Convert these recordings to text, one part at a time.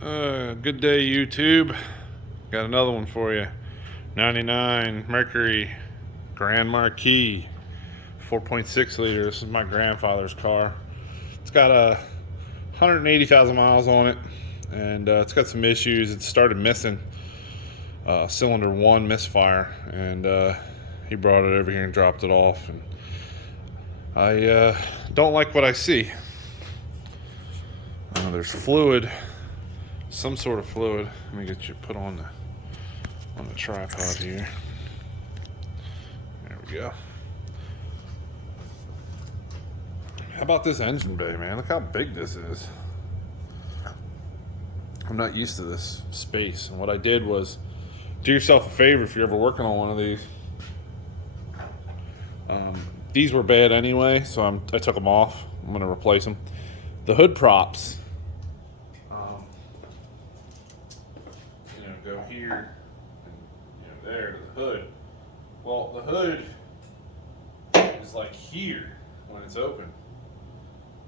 Good day, YouTube. Got another one for you. 99 Mercury Grand Marquis, 4.6 liter. This is my grandfather's car. It's got 180,000 miles on it, and it's got some issues. It started missing cylinder 1 misfire, and he brought it over here and dropped it off. And I don't like what I see. There's fluid. Some sort of fluid. Let me get you put on the tripod here. There we go. How about this engine bay, man? Look how big this is. I'm not used to this space, and what I did was, do yourself a favor if you're ever working on one of these. These were bad anyway, so I took them off. I'm gonna replace them. The hood props, go here and there to the hood. Well, the hood is like here when it's open.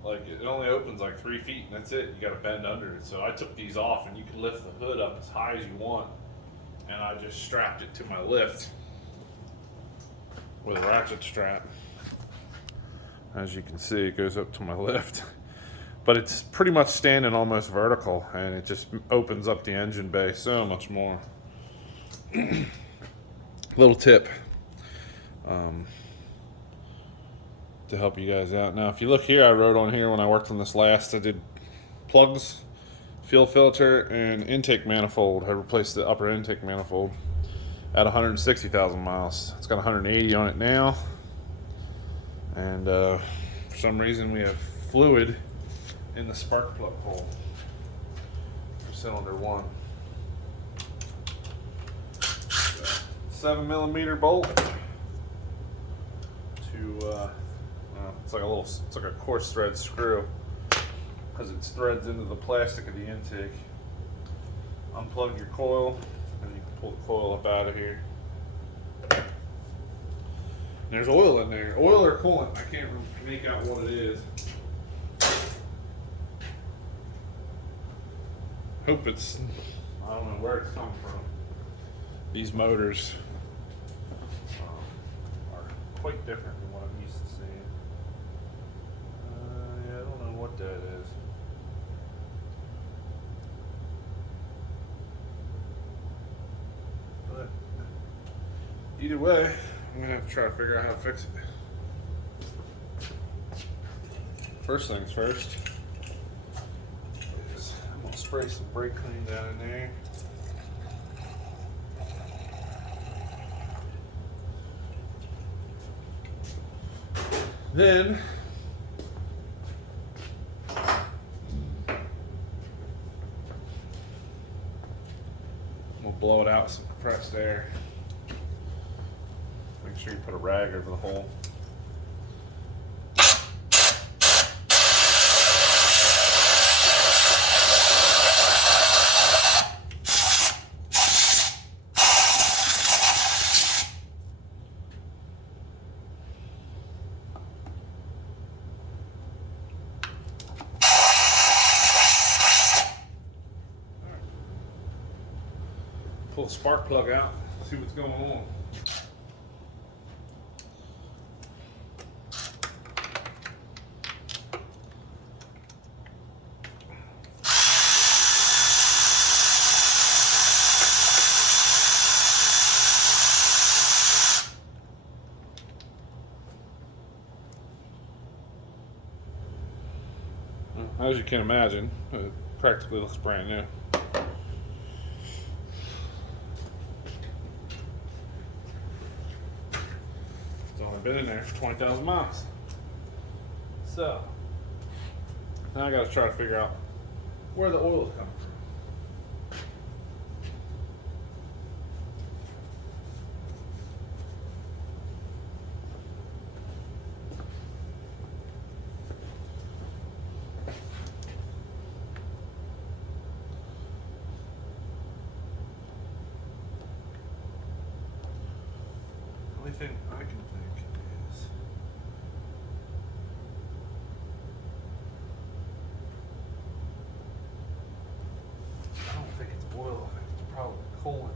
Like it only opens like 3 feet, and that's it. You got to bend under it. So I took these off, and you can lift the hood up as high as you want. And I just strapped it to my lift with a ratchet strap. As you can see, it goes up to my lift. But it's pretty much standing almost vertical, and it just opens up the engine bay so much more. Little tip to help you guys out. Now, if you look here, I wrote on here when I worked on this last, I did plugs, fuel filter, and intake manifold. I replaced the upper intake manifold at 160,000 miles. It's got 180 on it now, and for some reason we have fluid in the spark plug hole for cylinder 1. 7mm bolt to it's like a coarse thread screw because it threads into the plastic of the intake. Unplug your coil, and you can pull the coil up out of here. And there's oil in there. Oil or coolant, I can't make out what it is. Hope it's, I don't know where it's coming from. These motors are quite different than what I'm used to seeing. Yeah, I don't know what that is. But either way, I'm gonna have to try to figure out how to fix it. First things first. I'm gonna spray some brake clean down in there. Then we'll blow it out with some compressed air. Make sure you put a rag over the hole. Pull the spark plug out, see what's going on. As you can imagine, it practically looks brand new. I've been in there for 20,000 miles. So now I got to try to figure out where the oil is coming from. The only thing I can think is oil. It's probably coolant.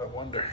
I wonder.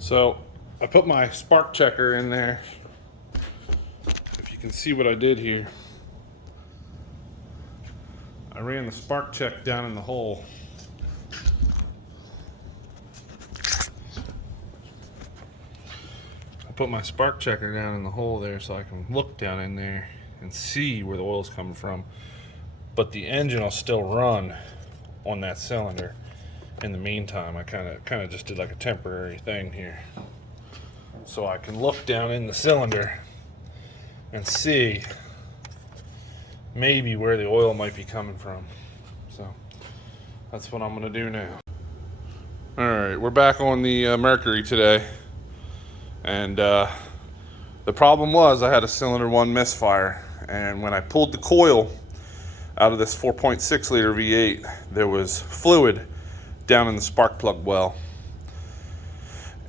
So I put my spark checker in there. If you can see what I did here, I ran the spark check down in the hole. I put my spark checker down in the hole there so I can look down in there and see where the oil's coming from. But the engine will still run on that cylinder. In the meantime, I kind of just did like a temporary thing here, so I can look down in the cylinder and see maybe where the oil might be coming from. So that's what I'm gonna do now. All right, we're back on the Mercury today, and the problem was I had a cylinder 1 misfire, and when I pulled the coil out of this 4.6 liter V8, there was fluid down in the spark plug well,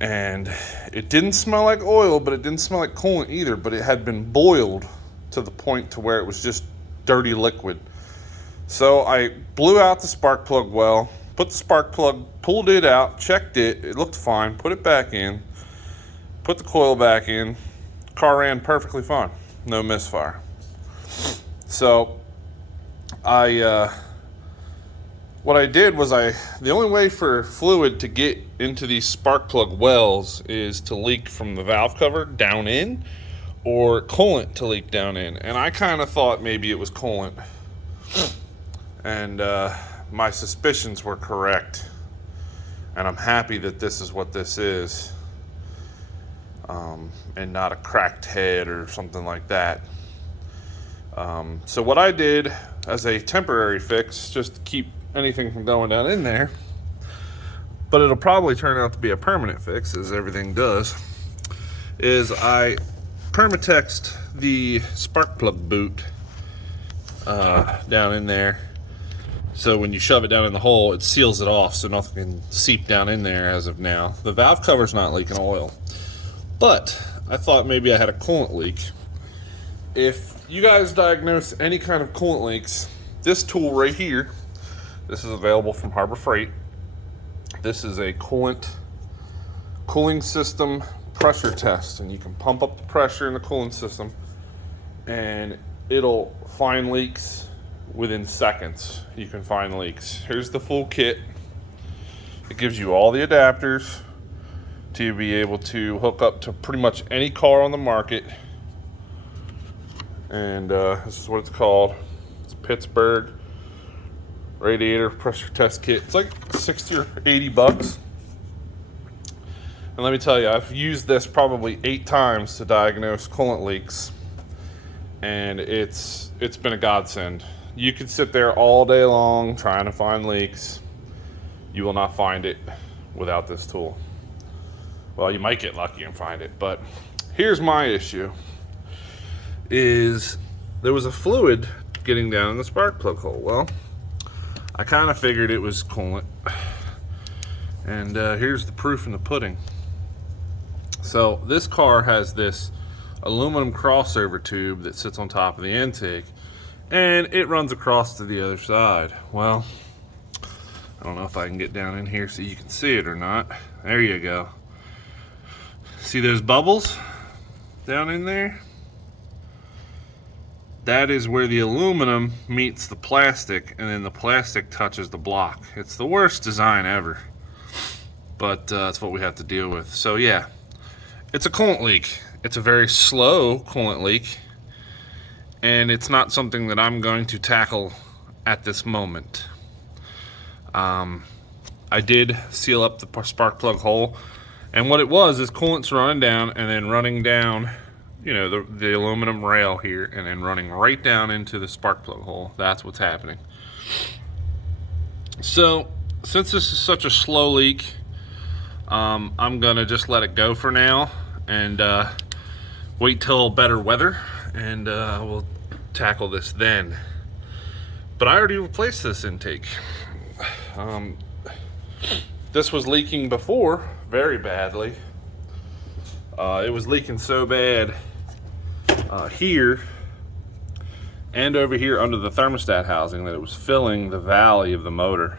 and it didn't smell like oil, but it didn't smell like coolant either, but it had been boiled to the point to where it was just dirty liquid. So I blew out the spark plug well, put the spark plug, pulled it out, checked it, it looked fine, put it back in, put the coil back in, car ran perfectly fine, no misfire. So what I did was the only way for fluid to get into these spark plug wells is to leak from the valve cover down in, or coolant to leak down in. And I kind of thought maybe it was coolant. And my suspicions were correct. And I'm happy that this is what this is. And not a cracked head or something like that. So what I did as a temporary fix, just to keep anything from going down in there, but it'll probably turn out to be a permanent fix, as everything does, is I permatexed the spark plug boot down in there, so when you shove it down in the hole, it seals it off so nothing can seep down in there. As of now, the valve cover's not leaking oil, but I thought maybe I had a coolant leak. If you guys diagnose any kind of coolant leaks, this tool right here, this is available from Harbor Freight. This is a cooling system pressure test, and you can pump up the pressure in the cooling system and it'll find leaks within seconds. You can find leaks. Here's the full kit. It gives you all the adapters to be able to hook up to pretty much any car on the market. And this is what it's called. It's Pittsburgh radiator pressure test kit. It's like 60 or 80 bucks. And let me tell you, I've used this probably 8 times to diagnose coolant leaks, and it's been a godsend. You could sit there all day long trying to find leaks. You will not find it without this tool. Well, you might get lucky and find it, but here's my issue. Is there was a fluid getting down in the spark plug hole. Well, I kind of figured it was coolant, and here's the proof in the pudding. So this car has this aluminum crossover tube that sits on top of the intake, and it runs across to the other side. Well, I don't know if I can get down in here so you can see it or not. There you go. See those bubbles down in there? That is where the aluminum meets the plastic, and then the plastic touches the block. It's the worst design ever, but that's what we have to deal with. So yeah, it's a coolant leak. It's a very slow coolant leak, and it's not something that I'm going to tackle at this moment. I did seal up the spark plug hole, and what it was is coolant's running down and then running down, you know, the aluminum rail here, and then running right down into the spark plug hole. That's what's happening. So since this is such a slow leak, I'm gonna just let it go for now and wait till better weather, and we'll tackle this then. But I already replaced this intake. This was leaking before very badly. It was leaking so bad here and over here under the thermostat housing that it was filling the valley of the motor.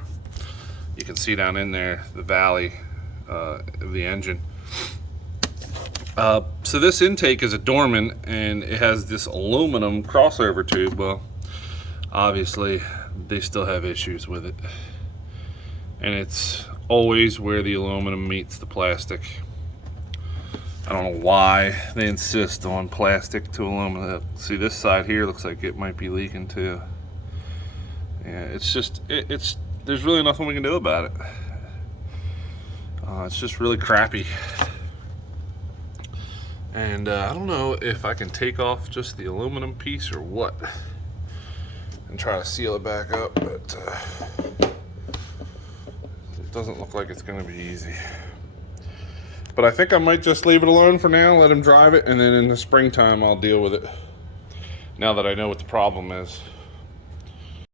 You can see down in there the valley of the engine. So this intake is a Dorman, and it has this aluminum crossover tube. Well, obviously they still have issues with it, and it's always where the aluminum meets the plastic. I don't know why they insist on plastic to aluminum. See, this side here looks like it might be leaking too. Yeah, it's just, there's really nothing we can do about it. It's just really crappy. And I don't know if I can take off just the aluminum piece or what and try to seal it back up, but it doesn't look like it's going to be easy. But I think I might just leave it alone for now, let him drive it, and then in the springtime I'll deal with it, now that I know what the problem is.